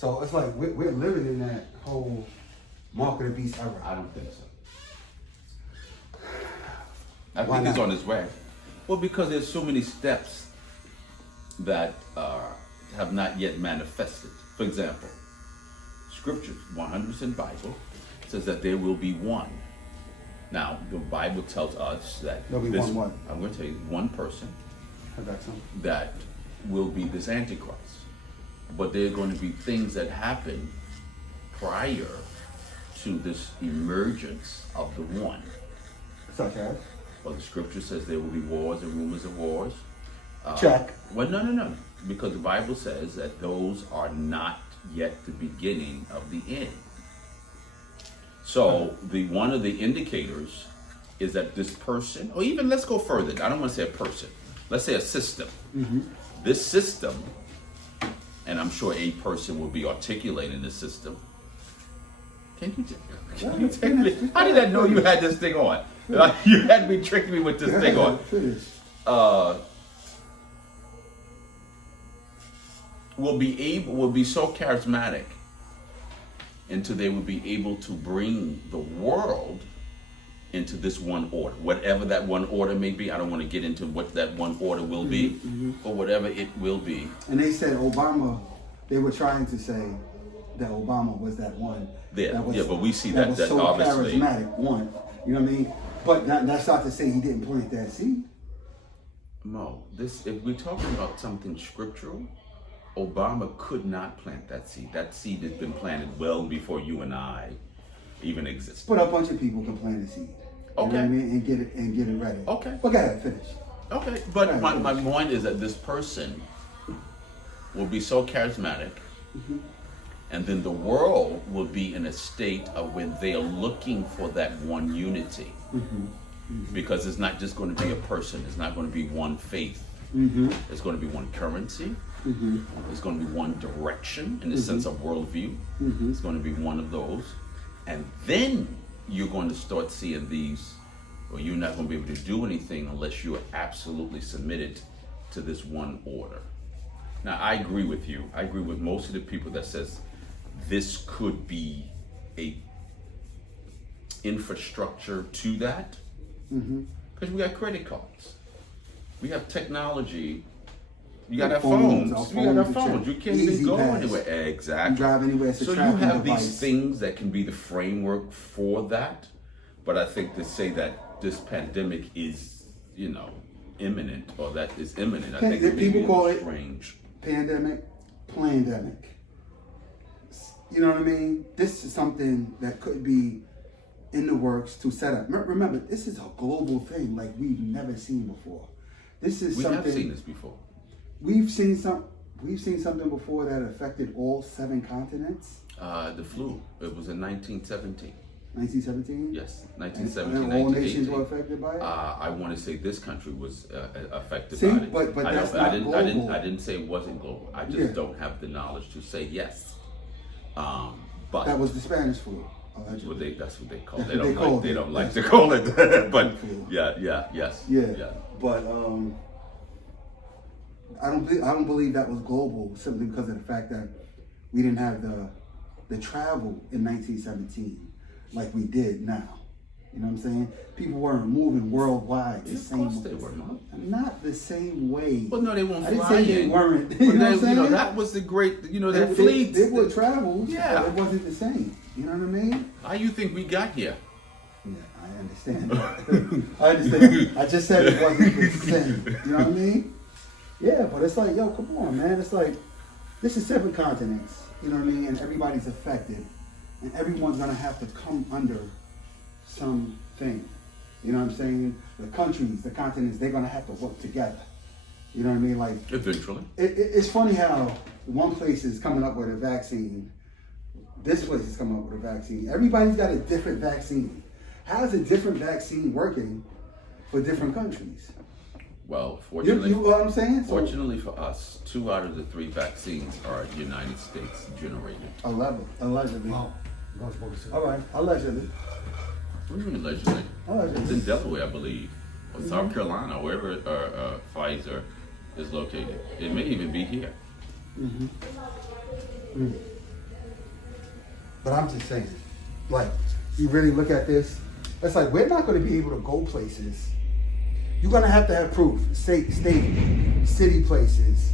So it's like we're living in that whole mark of the beast era. I don't think so. I Why think it's not? on its way. Well, because there's so many steps that have not yet manifested. For example, Scripture, 100% Bible, says that there will be one. Now, the Bible tells us that There'll be one what? I'm going to tell you one person I got some. that will be this Antichrist. But there are going to be things that happen prior to this emergence of the one. Such as? Well, the Scripture says there will be wars and rumors of wars. Check. Well, no. Because the Bible says that those are not yet the beginning of the end. So one of the indicators is that this person, or even let's go further. I don't want to say a person. Let's say a system. Mm-hmm. This system, and I'm sure a person will be articulating the system. Can you tell me? How did I know you had this thing on? You had me tricking me with this thing on. Will be so charismatic until they will be able to bring the world into this one order, whatever that one order may be. I don't want to get into what that one order will be, but whatever it will be. And they said Obama, they were trying to say that Obama was that one. Yeah, that was, yeah, but we see that was that so obviously charismatic one. You know what I mean? But that's not to say he didn't plant that seed. Mo, if we're talking about something scriptural, Obama could not plant that seed. That seed has been planted well before you and I even existed. But a bunch of people can plant a seed. You know what I mean? And get it ready. Okay. But go ahead, finish. Okay. But my point is that this person will be so charismatic, and then the world will be in a state of when they are looking for that one unity. Because it's not just going to be a person. It's not going to be one faith. It's going to be one currency. It's going to be one direction in the sense of worldview. It's going to be one of those. And then you're going to start seeing these, or you're not going to be able to do anything unless you are absolutely submitted to this one order. Now, I agree with you. I agree with most of the people that says this could be a infrastructure to that. Because we got credit cards. We have technology. You got our phones. You got our phones. You can't even go anywhere. Exactly. You drive anywhere. So you have these things that can be the framework for that. But I think to say that this pandemic is, imminent, or that is imminent, I think it people call it strange. Pandemic, plandemic. You know what I mean? This is something that could be in the works to set up. Remember, this is a global thing like we've never seen before. This is something. We have seen this before. We've seen something before that affected all 7 continents. The flu. It was in 1917. 1917? Yes, 1917. And all nations were affected by it? I want to say this country was affected See, by it. But that's not global. I didn't say it wasn't global. I just don't have the knowledge to say yes. But that was the Spanish flu. Allegedly. That's what they call it. They don't like to call it. But yes. But I don't believe that was global simply because of the fact that we didn't have the travel in 1917 like we did now. You know what I'm saying? People weren't moving worldwide the same way. Of course they were, not the same way. Well, no, they weren't flying. I didn't say they weren't. You know what I'm saying? That was the great, that fleet. They would travel, but it wasn't the same. You know what I mean? How you think we got here? Yeah, I understand that. I understand. I just said it wasn't the same. You know what I mean? Yeah, but it's like, yo, come on, man. It's like, this is 7 continents. You know what I mean? And everybody's affected. And everyone's going to have to come under something. You know what I'm saying? The countries, the continents, they're going to have to work together. You know what I mean? Like, eventually. It's funny how one place is coming up with a vaccine. This place is coming up with a vaccine. Everybody's got a different vaccine. How is a different vaccine working for different countries? Well, fortunately, you know what I'm saying? Fortunately for us, 2 out of the 3 vaccines are United States generated. Allegedly. Wow. All right, allegedly. What do you mean allegedly? It's in Delaware, I believe, or South Carolina, wherever Pfizer is located. It may even be here. But I'm just saying, like, you really look at this, it's like we're not going to be able to go places. You're going to have proof. State, city places,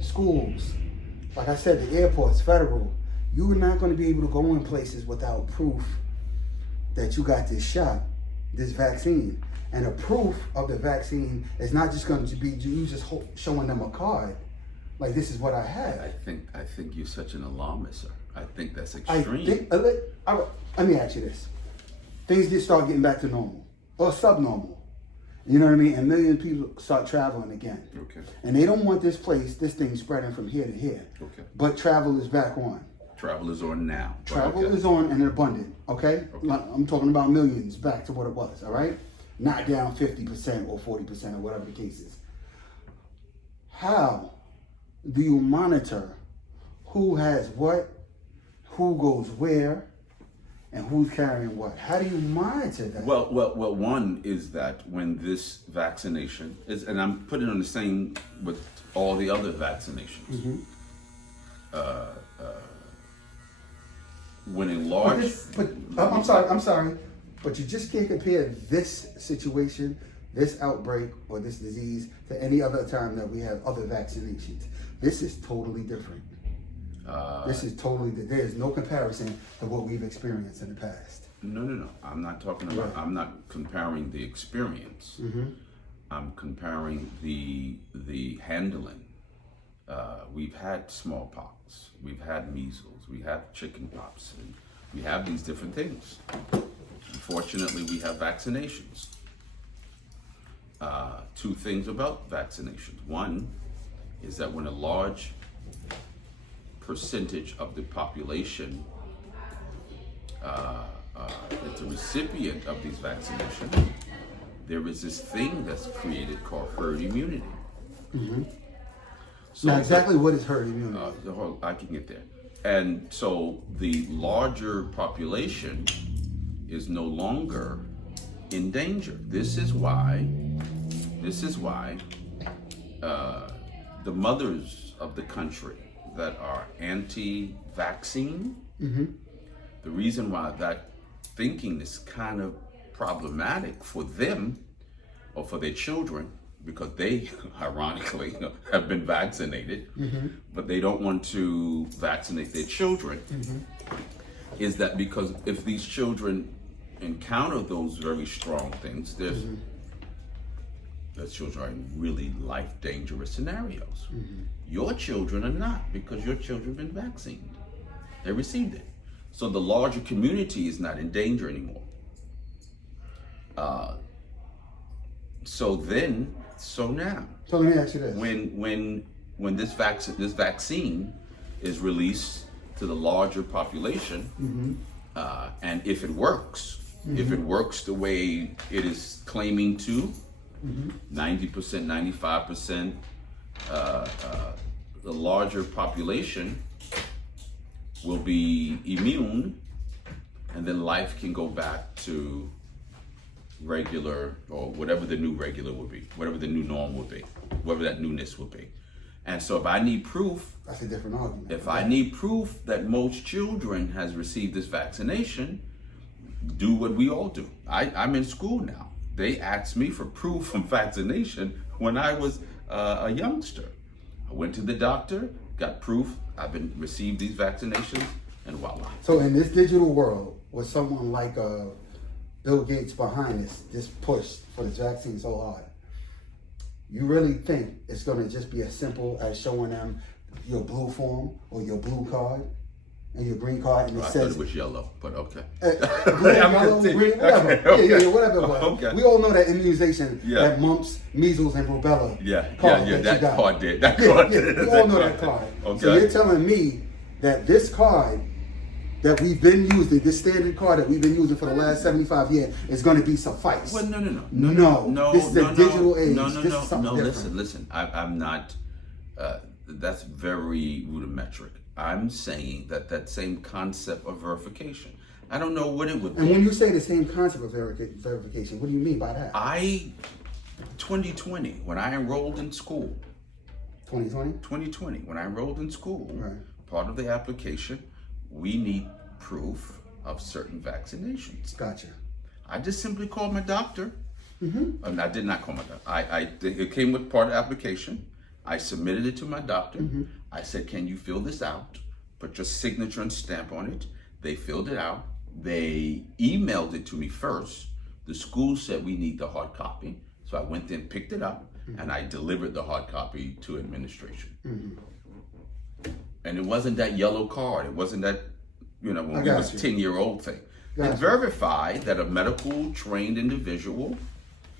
schools. Like I said, the airports, federal. You're not going to be able to go in places without proof that you got this shot, this vaccine. And the proof of the vaccine is not just going to be you just showing them a card. Like, this is what I had. I think you're such an alarmist, sir. I think that's extreme. Let me ask you this. Things just start getting back to normal or subnormal. You know what I mean? And millions of people start traveling again. Okay. And they don't want this thing spreading from here to here. Okay. But travel is back on. Travel is on now. Travel is on and abundant, okay? I'm talking about millions back to what it was, all right? Not down 50% or 40% or whatever the case is. How do you monitor who has what, who goes where, and who's carrying what? How do you monitor that? Well, one is that when this vaccination is, and I'm putting it on the same with all the other vaccinations. Mm-hmm. When a large, I'm sorry, but you just can't compare this situation, this outbreak, or this disease to any other time that we have other vaccinations. This is totally different. There's no comparison to what we've experienced in the past. No. I'm not talking about, I'm not comparing the experience. Mm-hmm. I'm comparing the handling. We've had smallpox, we've had measles, we have chicken pox, and we have these different things. Unfortunately, we have vaccinations. Two things about vaccinations. One is that when a large percentage of the population is a recipient of these vaccinations, there is this thing that's created called herd immunity. Mm-hmm. So now, exactly what is herd immunity? I can get there. And so the larger population is no longer in danger. This is why the mothers of the country that are anti-vaccine, mm-hmm. the reason why that thinking is kind of problematic for them or for their children, because they, ironically, have been vaccinated, mm-hmm. but they don't want to vaccinate their children, mm-hmm. is that because if these children encounter those very strong things, mm-hmm. those children are in really life dangerous scenarios. Mm-hmm. Your children are not, because your children have been vaccinated. They received it. So the larger community is not in danger anymore. So now. So let me ask you this. When this vaccine is released to the larger population, mm-hmm. And if it works, mm-hmm. if it works the way it is claiming to, mm-hmm. 90%, 95%, the larger population will be immune, and then life can go back to regular, or whatever the new regular will be, whatever the new norm will be, whatever that newness will be. And so if I need proof, that's a different argument. If I need proof that most children has received this vaccination, do what we all do. I'm in school now. They asked me for proof from vaccination when I was a youngster. I went to the doctor, got proof, I've received these vaccinations, and voila. So in this digital world, with someone like Bill Gates behind this push for this vaccine so hard, you really think it's going to just be as simple as showing them your blue form or your blue card and your green card, and it I says thought it was yellow, but okay. Blue, yellow, green, whatever. Okay. Yeah, whatever it was. Okay. We all know that immunization, that mumps, measles, and rubella card that card did. That yeah, card yeah, did. we all know that card. Okay. So you're telling me that this card that we've been using, this standard card that we've been using for the last 75 years, is going to be suffice? Well, no. This is a digital age. No. This is something different. Listen. I'm not. That's very rudimentary. I'm saying that same concept of verification. I don't know what it would be. And when you say the same concept of verification, what do you mean by that? 2020, when I enrolled in school. 2020? 2020, when I enrolled in school, right. Part of the application we need proof of certain vaccinations. Gotcha. I just simply called my doctor. And I did not call my doctor. It came with part of the application. I submitted it to my doctor. I said, can you fill this out? Put your signature and stamp on it. They filled it out. They emailed it to me first. The school said we need the hard copy. So I went in, picked it up, and I delivered the hard copy to administration. And it wasn't that yellow card. It wasn't that, when we was a 10-year-old thing. It verified that a medical trained individual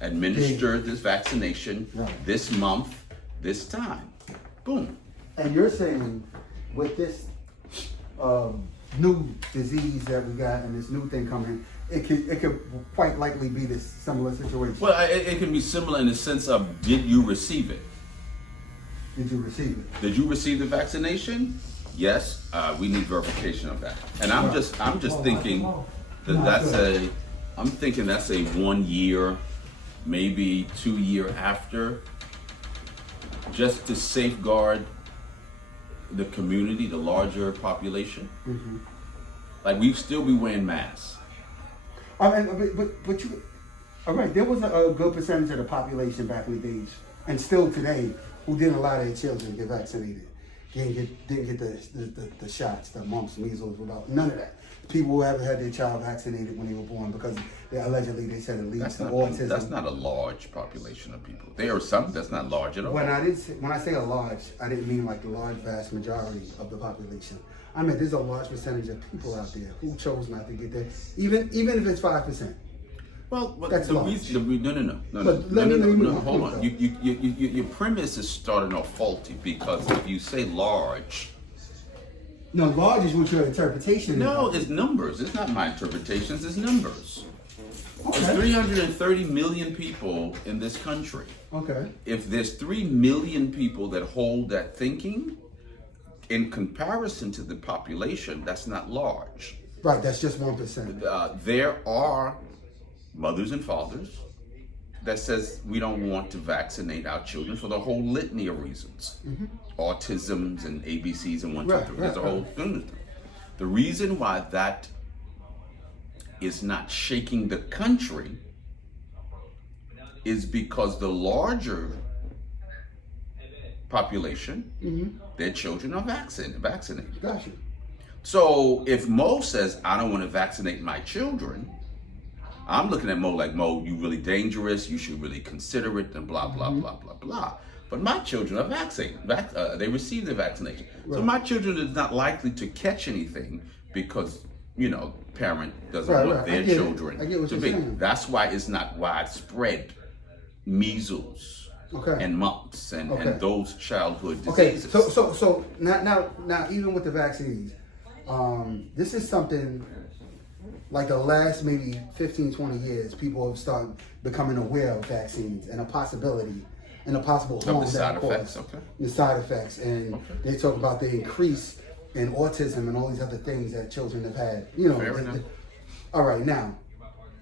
administered this vaccination this month, this time. Boom. And you're saying with this new disease that we got and this new thing coming, it could quite likely be this similar situation. Well, it can be similar in the sense of, did you receive it? Did you receive it? Did you receive the vaccination? Yes. We need verification of that. And I'm just thinking that I'm thinking that's a 1 year, maybe 2 year after, just to safeguard the community, the larger population. Like, we'd still be wearing masks. But you, all right, there was a good percentage of the population back in the days, and still today, who didn't allow their children to get vaccinated. Didn't get the shots, the mumps, measles, without none of that. People who haven't had their child vaccinated when they were born because they said it leads to autism. That's not a large population of people. There are some that's not large at all. When I say a large, I didn't mean like the large vast majority of the population. I mean there's a large percentage of people out there who chose not to get that, even if it's 5%. Well, that's the large. reason, no. Hold on. Your premise is starting off faulty, because if you say large. No, large is what your interpretation No, is. it's numbers. It's not my interpretations. It's numbers. Okay. There's 330 million people in this country. Okay. If there's 3 million people that hold that thinking, in comparison to the population, that's not large. Right. That's just 1%. There are mothers and fathers that says we don't want to vaccinate our children for the whole litany of reasons. Autisms and ABCs and 1, 2, 3. There's a whole thing. The reason why that is not shaking the country is because the larger population, their children are vaccinated. Gotcha. So if Mo says, I don't want to vaccinate my children, I'm looking at Mo like, Mo, you really dangerous, you should really consider it, and blah, blah, blah, blah, blah. But my children are vaccinated. They received the vaccination. Right. So my children is not likely to catch anything because, parent doesn't want their children to be. Saying. That's why it's not widespread measles and mumps and those childhood diseases. Okay, so now even with the vaccines, this is something like the last maybe 15, 20 years, people have started becoming aware of vaccines and a possibility and a possible harm the side effects. The side effects, and they talk about the increase in autism and all these other things that children have had. Fair enough. All right, now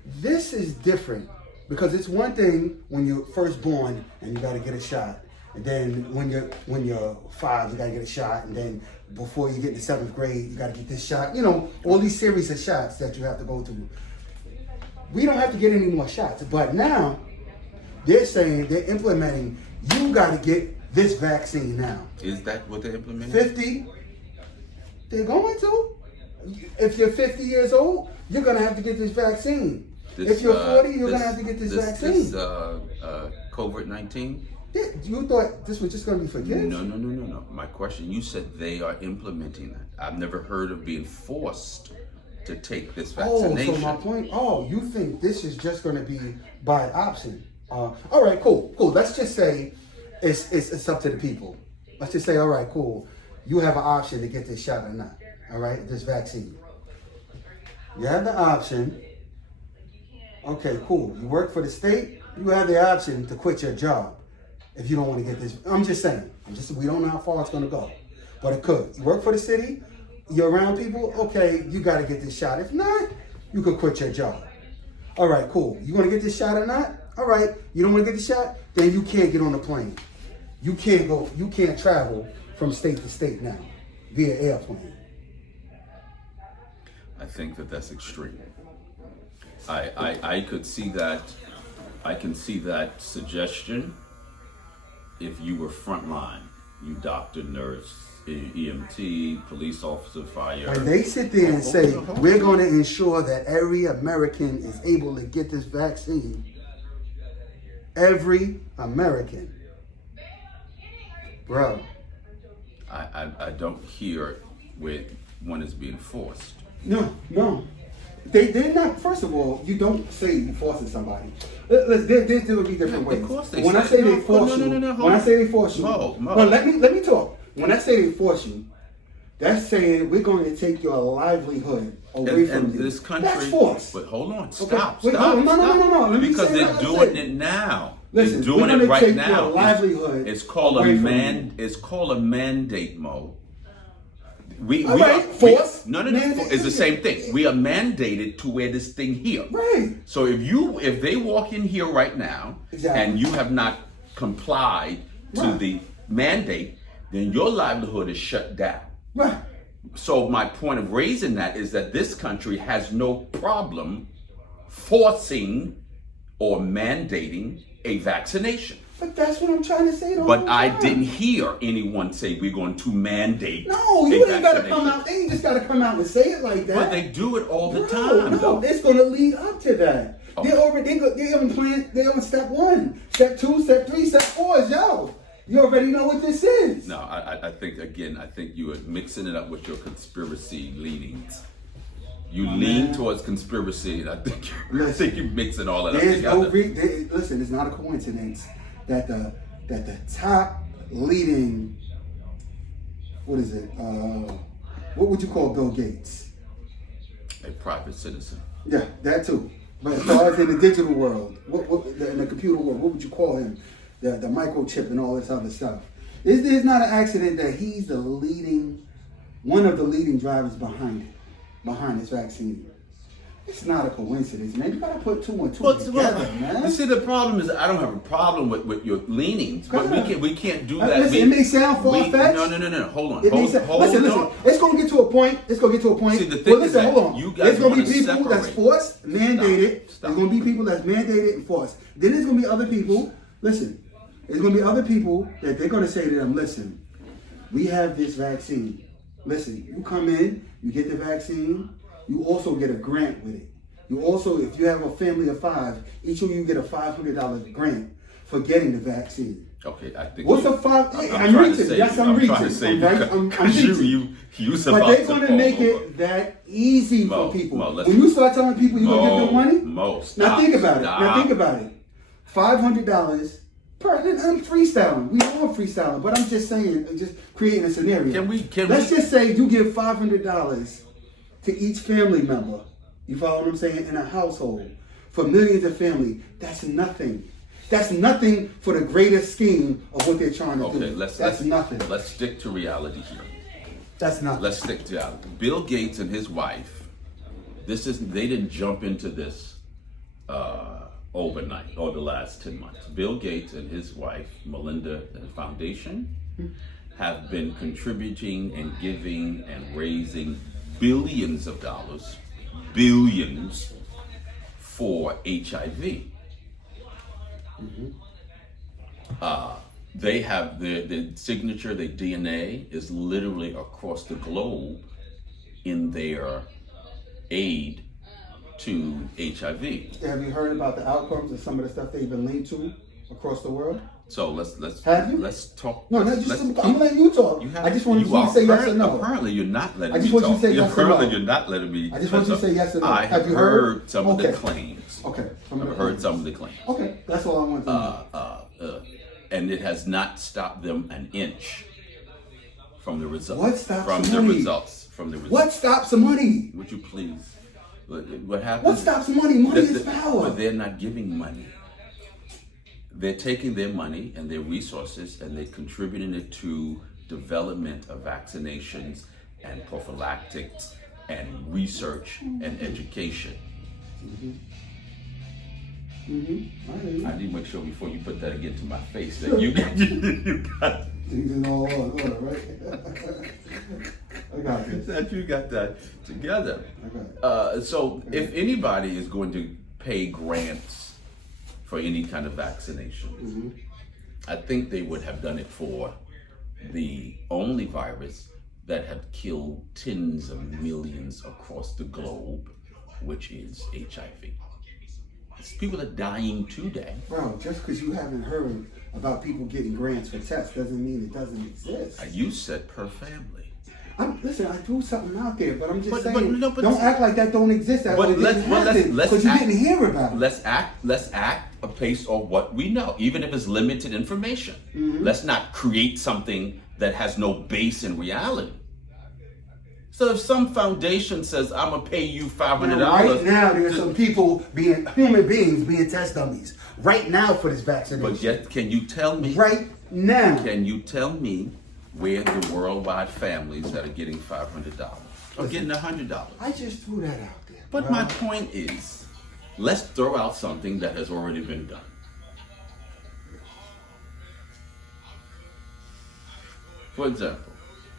this is different because it's one thing when you're first born and you got to get a shot, and then when you're 5, you got to get a shot, and then before you get to 7th grade, you got to get this shot. All these series of shots that you have to go through. We don't have to get any more shots, but now they're implementing, you got to get this vaccine now. Is that what they're implementing? 50, they're going to. If you're 50 years old, you're going to have to get this vaccine. If you're 40, you're going to have to get this vaccine. COVID-19? You thought this was just going to be for kids? No. My question, you said they are implementing that. I've never heard of being forced to take this vaccination. So my point, you think this is just going to be by option. All right, cool. Let's just say it's up to the people. Let's just say, all right, cool. You have an option to get this shot or not. All right, this vaccine. You have the option. Okay, cool. You work for the state. You have the option to quit your job if you don't want to get this. I'm just saying. We don't know how far it's going to go, but it could. You work for the city. You're around people. Okay, you got to get this shot. If not, you could quit your job. All right, cool. You want to get this shot or not? All right. You don't want to get the shot? Then you can't get on the plane. You can't travel from state to state now via airplane. I think that that's extreme. I could see that. I can see that suggestion if you were frontline, you doctor, nurse, EMT, police officer, fire. And they sit there and say, we're going to ensure that every American is able to get this vaccine. Every American. Bro. I don't hear where one is being forced. No. They're not, first of all, you don't say you forcing somebody. There will be different ways. Of course they when I say they force you, when I say they force you, Mo. no, let me talk. When I say they force you, that's saying we're going to take your livelihood away from you. This country, that's force. But hold on, Okay. stop. Wait, hold on. No. Let me because say they're doing it now. Listen, they're doing we're it gonna right take now. your livelihood It's called a away from man. you. It's called a mandate, Mo. Force. No. It's the same thing. We are mandated to wear this thing here. Right. So if they walk in here right now, Exactly. and you have not complied to the mandate, then your livelihood is shut down. Right. So my point of raising that is that this country has no problem forcing or mandating a vaccination. But that's what I'm trying to say. But I didn't hear anyone say we're going to mandate. No, you ain't got to come out. They ain't just got to come out and say it like that. But they do it all the time. No, though. it's going to lead up to that. Okay. They're on step 1, step 2, step 3, step 4. Yo, you already know what this is. No, I think you are mixing it up with your conspiracy leanings. You lean towards conspiracy, and I think you're mixing all of that together. Listen, it's not a coincidence that the top leading, what is it? What would you call Bill Gates? A private citizen. Yeah, that too. But as far as in the digital world, in the computer world, what would you call him? The microchip and all this other stuff. It's not an accident that he's one of the leading drivers behind this vaccine. It's not a coincidence, man. You gotta put 2 and 2 together, man. You see, the problem is I don't have a problem with your leanings, but we can't do that. Listen, it may sound far-fetched. No. Hold on. Listen. It's gonna get to a point. See, the thing is that hold on. you guys There's gonna be wanna people that's separate. forced, mandated. Stop. There's gonna be people that's mandated and forced. Then there's gonna be other people. Listen, there's gonna be other people that they're gonna say to them, listen, we have this vaccine. Listen, you come in, you get the vaccine, you also get a grant with it. You also, if you have a family of 5, each of you get a $500 grant for getting the vaccine. Okay, I think. What's a 5? I'm reaching. Yes, I'm reaching. Trying to say I'm reaching. But they're going to make it that easy for people. When you start telling people you're going to give them money, now think about it. $500 per. I'm freestyling. We all freestyling, but I'm just saying, just creating a scenario. Let's just say you give $500 to each family member. You follow what I'm saying? In a household for millions of families, that's nothing. That's nothing for the greater scheme of what they're trying to do. That's nothing. Let's stick to reality here. That's nothing. Let's stick to reality. Bill Gates and his wife, they didn't jump into this overnight or the last 10 months. Bill Gates and his wife, Melinda Foundation, have been contributing and giving and raising billions of dollars, for HIV. They have the signature, their DNA is literally across the globe in their aid to HIV. Have you heard about the outcomes of some of the stuff they've been linked to across the world? So let's have you? Let's talk. No, I'm letting you talk. I just wanted you to say yes or no. Apparently, you're not letting me talk. I just want you to say yes or no. Apparently, you're not letting me. I just want you to say yes or no. I have heard some of the claims. Okay. I've heard some of the claims. Okay, that's all I want to know. And it has not stopped them an inch from the results. What stops from the the money? results? From the results. What stops the money? Would you please? What happens? What stops the money? Money is power. But they're not giving money. They're taking their money and their resources and they're contributing it to development of vaccinations and prophylactics and research and education. I need to make sure before you put that again to my face that you got things in all order, right? I got this. that you got that together. Okay. So if anybody is going to pay grants for any kind of vaccination, I think they would have done it for the only virus that have killed tens of millions across the globe, which is HIV. People are dying today. Bro, just because you haven't heard about people getting grants for tests doesn't mean it doesn't exist. You said per family. Listen, I threw something out there, but I'm just But saying, no, but don't act like that don't exist. That But let's because you didn't hear about it. Let's act based on what we know, even if it's limited information. Let's not create something that has no base in reality. So if some foundation says, I'm gonna pay you $500. Right now, there's some people human beings being test dummies. Right now for this vaccination. But yet, can you tell me? Right now. Can you tell me where the worldwide families that are getting $500 are getting $100? I just threw that out there. But bro. my point is, let's throw out something that has already been done. For example,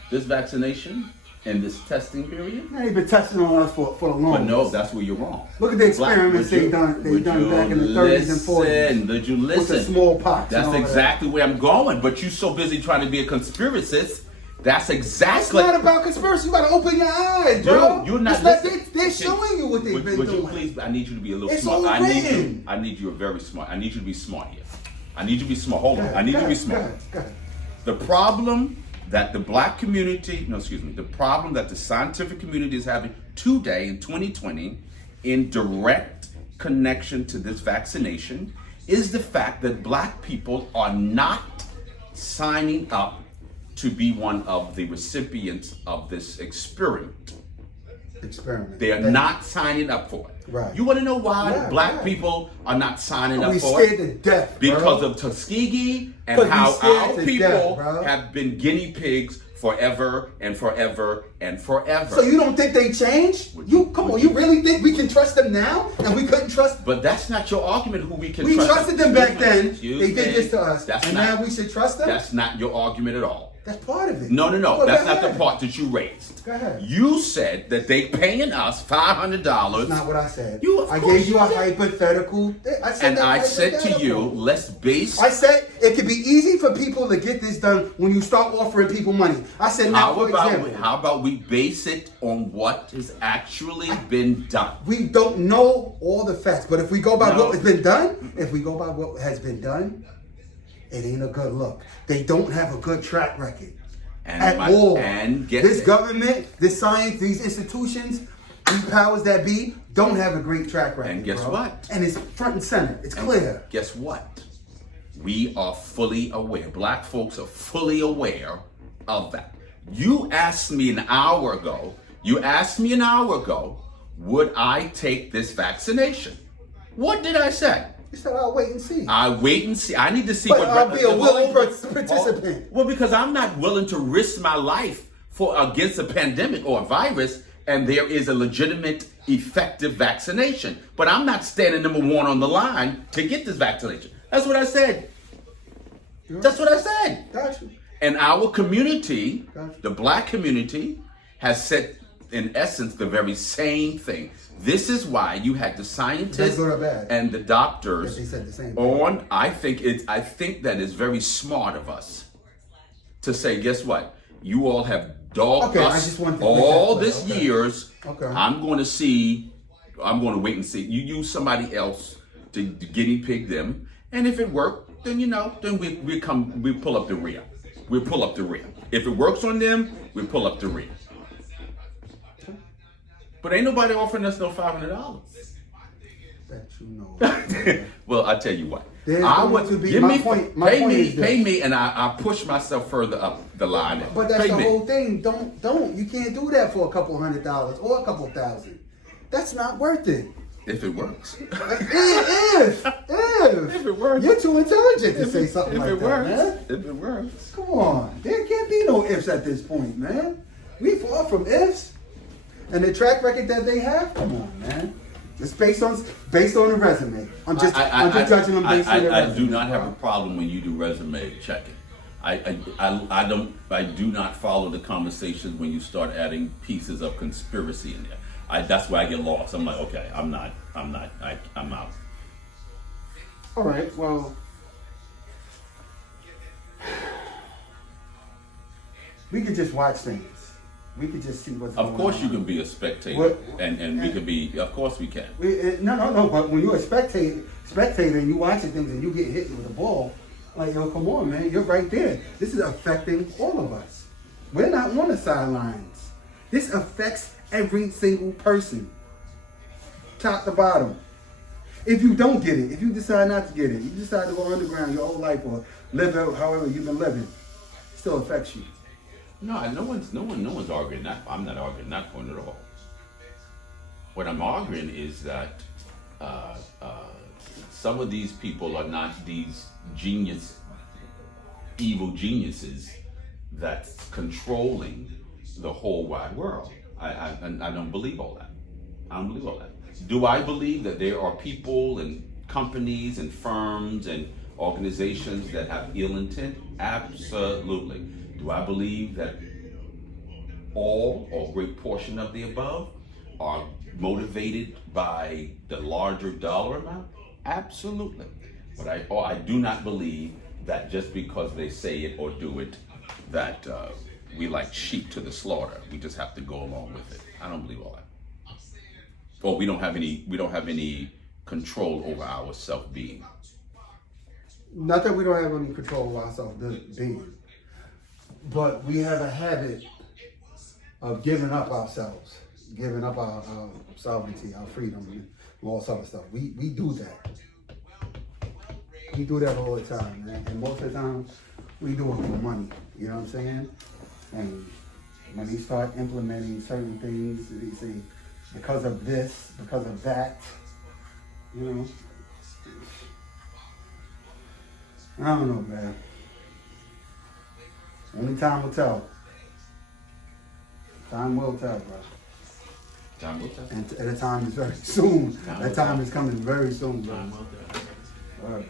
this vaccination and this testing period. They've been testing on us for the longest. But no, that's where you're wrong. Look at the experiments they done back in the 30s and 40s. Did you listen? With the smallpox. That's exactly where I'm going. But you're so busy trying to be a conspiracist. That's It's exactly. not about conspiracy. You gotta open your eyes, bro. Dude, you're not it's like listening. they're showing you what they've been Would doing. you please? I need you to be a little It's smart. all I written. need you very smart. I need you to be smart here. I need you to be smart. Hold on. I need you to be smart. Go ahead. The problem that the black community, the problem that the scientific community is having today in 2020 in direct connection to this vaccination is the fact that black people are not signing up to be one of the recipients of this experiment. They are not signing up for it. Right. You want to know why black people are not signing up for it? We scared to death, Because of Tuskegee and how our people have been guinea pigs forever and forever and forever. So you don't think they changed? You really think we can trust them now and we couldn't trust? But that's not your argument. Who we can We trust? trusted them back then. Excuse They did me. this to us, That's and not- now we should trust them. That's not your argument at all. That's part of it. No. Well, That's go not the ahead. part that you raised. Go ahead. You said that they paying us $500. That's not what I said. Of I course gave you a did. hypothetical. I said to you, let's base. I said it could be easy for people to get this done when you start offering people money. I said now, for example. How about we base it on what has actually been done? We don't know all the facts, but if we go by No. what has been done, it ain't a good look. They don't have a good track record at all. And this government, this science, these institutions, these powers that be don't have a great track record. And guess what? And it's front and center. It's clear. Guess what? We are fully aware. Black folks are fully aware of that. You asked me an hour ago, would I take this vaccination? What did I say? You said I'll wait and see. I wait and see. I need to see But what. I'll be a willing participant. Well, because I'm not willing to risk my life against a pandemic or a virus, and there is a legitimate, effective vaccination. But I'm not standing number one on the line to get this vaccination. That's what I said. That's what I said. Got you. And our community, the black community, has said, in essence, the very same thing. This is why you had the scientists and the doctors they said the same on. I think that is very smart of us to say, guess what? You all have dogged us all this years. Okay. I'm going to wait and see. You use somebody else to guinea pig them, and if it worked, then we pull up the rear. We pull up the rear. If it works on them, we pull up the rear. But ain't nobody offering us no $500. That you know. Well, I tell you what. Pay me, and I push myself further up the line. But that's the whole thing. Don't. You can't do that for a couple $100 or a couple thousand. That's not worth it. If it works. If it works. You're too intelligent to say something like that, man. If it works. Come on. There can't be no ifs at this point, man. We far from ifs. And the track record that they have, come on, man. It's based on the resume. I'm just judging them based on their resume. I do not have a problem when you do resume checking. I do not follow the conversations when you start adding pieces of conspiracy in there. That's where I get lost. I'm like, okay, I'm out. All right, well, we could just watch things. We could just see what's going on. Of course you can be a spectator, and we can be, of course we can. No, but when you're a spectator and you watching things and you get hit with a ball, like, yo, come on, man, you're right there. This is affecting all of us. We're not on the sidelines. This affects every single person, top to bottom. If you don't get it, if you decide not to get it, you decide to go underground your whole life or live out however you've been living, it still affects you. No one's arguing that. I'm not arguing that point at all. What I'm arguing is that some of these people are not these evil geniuses that's controlling the whole wide world. I don't believe all that. I don't believe all that. Do I believe that there are people and companies and firms and organizations that have ill intent? Absolutely. Do I believe that all or a great portion of the above are motivated by the larger dollar amount? Absolutely. But I do not believe that just because they say it or do it, that we like sheep to the slaughter. We just have to go along with it. I don't believe all that. Or we don't have any control over our self-being. Not that we don't have any control of our self-being, but we have a habit of giving up ourselves, giving up our sovereignty, our freedom, and all this other stuff. We do that. We do that all the time, man. And most of the time, we do it for money. You know what I'm saying? And when they start implementing certain things, they say, because of this, because of that, you know. I don't know, man. Only time will tell. Time will tell, bro. Time will tell. And the time is very soon. That time is coming very soon, bro. Time will tell. All right.